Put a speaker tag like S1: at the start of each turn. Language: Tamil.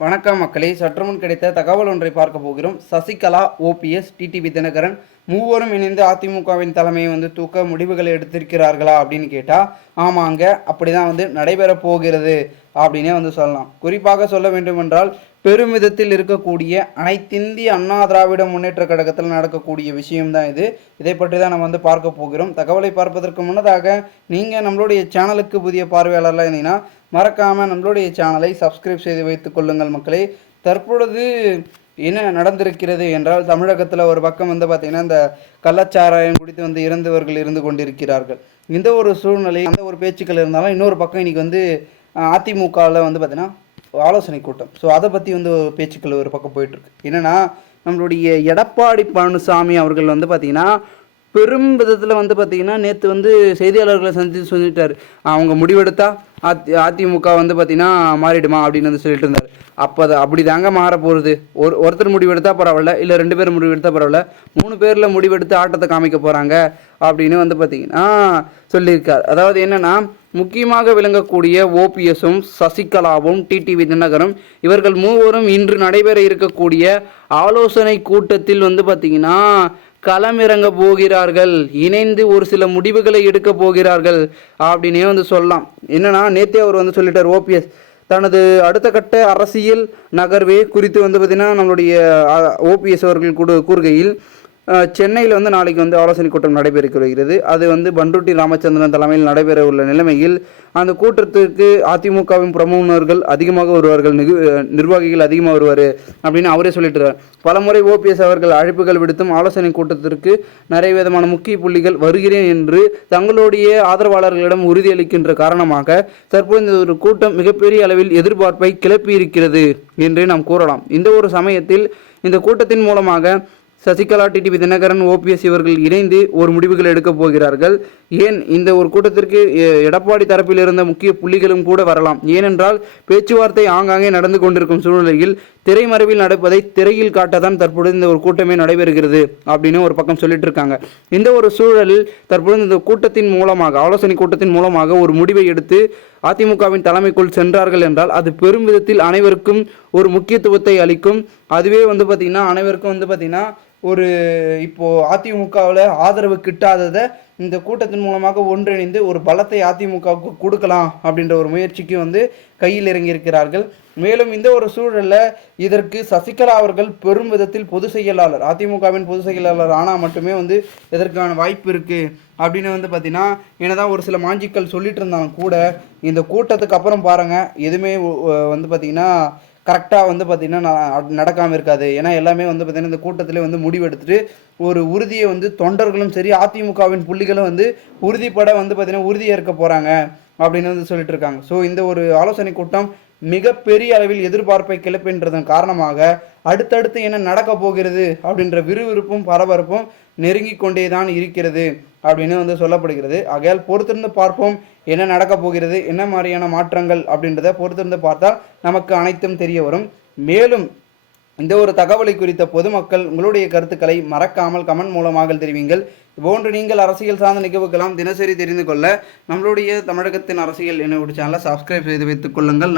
S1: வணக்கம் மக்களே சற்றுமுன் கிடைத்த தகவல் ஒன்றை பார்க்க போகிறோம். சசிகலா ஓபிஎஸ் டிடிவி தினகரன் மூவரும் இணைந்து அதிமுகவின் தலைமையை வந்து தூக்க முடிவுகளை எடுத்திருக்கிறார்களா அப்படின்னு கேட்டால் ஆமாங்க அப்படி தான் வந்து நடைபெறப் போகிறது அப்படின்னே வந்து சொல்லலாம். குறிப்பாக சொல்ல வேண்டுமென்றால் பெருமிதத்தில் இருக்கக்கூடிய அனைத்திந்திய அண்ணா திராவிட முன்னேற்ற கழகத்தில் நடக்கக்கூடிய விஷயம்தான் இது. இதை பற்றி தான் நம்ம வந்து பார்க்க போகிறோம். தகவலை பார்ப்பதற்கு முன்னதாக நீங்கள் நம்மளுடைய சேனலுக்கு புதிய பார்வையாளர்லாம் இருந்தீங்கன்னா மறக்காமல் நம்மளுடைய சேனலை சப்ஸ்கிரைப் செய்து வைத்துக் கொள்ளுங்கள் மக்களே. தற்பொழுது என்ன நடந்திருக்கிறது என்றால் தமிழகத்தில் ஒரு பக்கம் வந்து பார்த்திங்கன்னா இந்த கள்ளச்சாராயம் குடித்து வந்து இறந்தவர்கள் இருந்து கொண்டிருக்கிறார்கள். இந்த ஒரு சூழ்நிலை அந்த ஒரு பேச்சுக்கள் இருந்தாலும் இன்னொரு பக்கம் இன்னைக்கு வந்து அதிமுகவில் வந்து பார்த்திங்கன்னா ஆலோசனை கூட்டம். ஸோ அதை பற்றி வந்து ஒரு பேச்சுக்கள் ஒரு பக்கம் போயிட்டுருக்கு என்னென்னா நம்மளுடைய எடப்பாடி பழனிசாமி அவர்கள் வந்து பார்த்திங்கன்னா பெரும் விதத்தில் வந்து பார்த்திங்கன்னா நேற்று வந்து செய்தியாளர்களை சந்தித்து சொல்லிட்டார். அவங்க முடிவெடுத்தா அதி அதிமுக வந்து பார்த்திங்கன்னா மாறிடுமா அப்படின்னு வந்து சொல்லிட்டு இருந்தார். அப்போ அது அப்படி தாங்க மாற போகிறது ஒரு ஒருத்தர் முடிவெடுத்தால் பரவாயில்ல இல்லை ரெண்டு பேர் முடிவெடுத்தால் பரவாயில்ல மூணு பேரில் முடிவெடுத்து ஆட்டத்தை காமிக்க போகிறாங்க அப்படின்னு வந்து பார்த்திங்கன்னா சொல்லியிருக்கார். அதாவது என்னென்னா முக்கியமாக விளங்கக்கூடிய ஓபிஎஸும் சசிகலாவும் டிடிவி தினகரும் இவர்கள் மூவரும் இன்று நடைபெற இருக்கக்கூடிய ஆலோசனை கூட்டத்தில் வந்து பார்த்திங்கன்னா களமிறங்க போகிறார்கள். இணைந்து ஒரு சில முடிவுகளை எடுக்க போகிறார்கள் அப்படின்னே வந்து சொல்லலாம். என்னன்னா நேத்தே அவர் வந்து சொல்லிட்டார் ஓபிஎஸ் தனது அடுத்த கட்ட அரசியல் நகர்வே குறித்து வந்து பார்த்திங்கன்னா நம்மளுடைய ஓபிஎஸ் அவர்கள் கூடு கூறுகையில் சென்னையில் வந்து நாளைக்கு வந்து ஆலோசனை கூட்டம் நடைபெறுகிறது அது வந்து பண்ருட்டி ராமச்சந்திரன் தலைமையில் நடைபெற உள்ள நிலைமையில் அந்த கூட்டத்திற்கு அதிமுகவின் பிரமுகர்கள் அதிகமாக வருவார்கள் நிகு நிர்வாகிகள் அதிகமாக வருவார் அப்படின்னு அவரே சொல்லிட்டுறார். பலமுறை ஓபிஎஸ் அவர்கள் அழைப்புகள் விடுத்தும் ஆலோசனை கூட்டத்திற்கு நிறைய விதமான முக்கிய புள்ளிகள் வருகிறேன் என்று தங்களுடைய ஆதரவாளர்களிடம் உறுதியளிக்கின்ற காரணமாக தற்போது இந்த ஒரு கூட்டம் மிகப்பெரிய அளவில் எதிர்பார்ப்பை கிளப்பியிருக்கிறது என்றே நாம் கூறலாம். இந்த ஒரு சமயத்தில் இந்த கூட்டத்தின் மூலமாக சசிகலா டிடிவி தினகரன் ஓபிஎஸ் இவர்கள் இணைந்து ஒரு முடிவுகள் எடுக்கப் போகிறார்கள். ஏன் இந்த ஒரு கூட்டத்திற்கு எ- எடப்பாடி தரப்பில் இருந்த முக்கிய புள்ளிகளும் கூட வரலாம். ஏனென்றால் பேச்சுவார்த்தை ஆங்காங்கே நடந்து கொண்டிருக்கும் சூழ்நிலையில் திரைமறைவில் நடப்பதை திரையில் காட்டதான் தற்பொழுது இந்த ஒரு கூட்டமே நடைபெறுகிறது அப்படின்னு ஒரு பக்கம் சொல்லிட்டு இருக்காங்க. இந்த ஒரு சூழலில் தற்பொழுது இந்த கூட்டத்தின் மூலமாக ஆலோசனை கூட்டத்தின் மூலமாக ஒரு முடிவை எடுத்து அதிமுகவின் தலைமைக்குள் சென்றார்கள் என்றால் அது பெரும் விதத்தில் அனைவருக்கும் ஒரு முக்கியத்துவத்தை அளிக்கும். அதுவே வந்து பார்த்திங்கன்னா அனைவருக்கும் வந்து பார்த்திங்கன்னா ஒரு இப்போ அதிமுகவில் ஆதரவு கிட்டாததை இந்த கூட்டத்தின் மூலமாக ஒன்றிணைந்து ஒரு பலத்தை அதிமுகவுக்கு கொடுக்கலாம் அப்படின்ற ஒரு முயற்சிக்கு வந்து கையில் இறங்கியிருக்கிறார்கள். மேலும் இந்த ஒரு சூழலில் இதற்கு சசிகலா அவர்கள் பெரும் விதத்தில் பொதுச் செயலாளர் அதிமுகவின் பொதுச் செயலாளர் ஆனால் மட்டுமே வந்து இதற்கான வாய்ப்பு இருக்குது அப்படின்னு வந்து பார்த்தீங்கன்னா என்னதான் ஒரு சில மாஞ்சிக்கள் சொல்லிட்டு இருந்தாலும் கூட இந்த கூட்டத்துக்கு அப்புறம் பாருங்கள் எதுவுமே வந்து பார்த்திங்கன்னா கரெக்டாக வந்து பார்த்திங்கன்னா நடக்காமல் இருக்காது. ஏன்னா எல்லாமே வந்து பார்த்திங்கன்னா இந்த கூட்டத்திலே வந்து முடிவெடுத்துட்டு ஒரு உறுதியை வந்து தொண்டர்களும் சரி அதிமுகவின் புள்ளிகளும் வந்து உறுதிப்பட வந்து பார்த்திங்கன்னா உறுதியேற்க போகிறாங்க அப்படின்னு வந்து சொல்லிட்டு இருக்காங்க. ஸோ இந்த ஒரு ஆலோசனை கூட்டம் மிகப்பெரிய அளவில் எதிர்பார்ப்பை கிளப்புன்றதன் காரணமாக அடுத்தடுத்து என்ன நடக்க போகிறது அப்படின்ற விறுவிறுப்பும் பரபரப்பும் நெருங்கி கொண்டே தான் இருக்கிறது. அப்படின்னு வந்து சொல்லப்படுகிறது. ஆகையால் பொறுத்திருந்து பார்ப்போம் என்ன நடக்க போகிறது என்ன மாதிரியான மாற்றங்கள் அப்படின்றத பொறுத்திருந்து பார்த்தால் நமக்கு அனைத்தும் தெரிய வரும். மேலும் இந்த ஒரு தகவலை குறித்த பொதுமக்கள் உங்களுடைய கருத்துக்களை மறக்காமல் கமெண்ட் மூலமாக தெரிவிங்கள். போன்று நீங்கள் அரசியல் சார்ந்த நிகழ்வுகளாம் தினசரி தெரிந்து கொள்ள நம்மளுடைய தமிழகத்தின் அரசியல் என்ன ஒரு சேனலை சப்ஸ்கிரைப் செய்து வைத்துக் கொள்ளுங்கள்.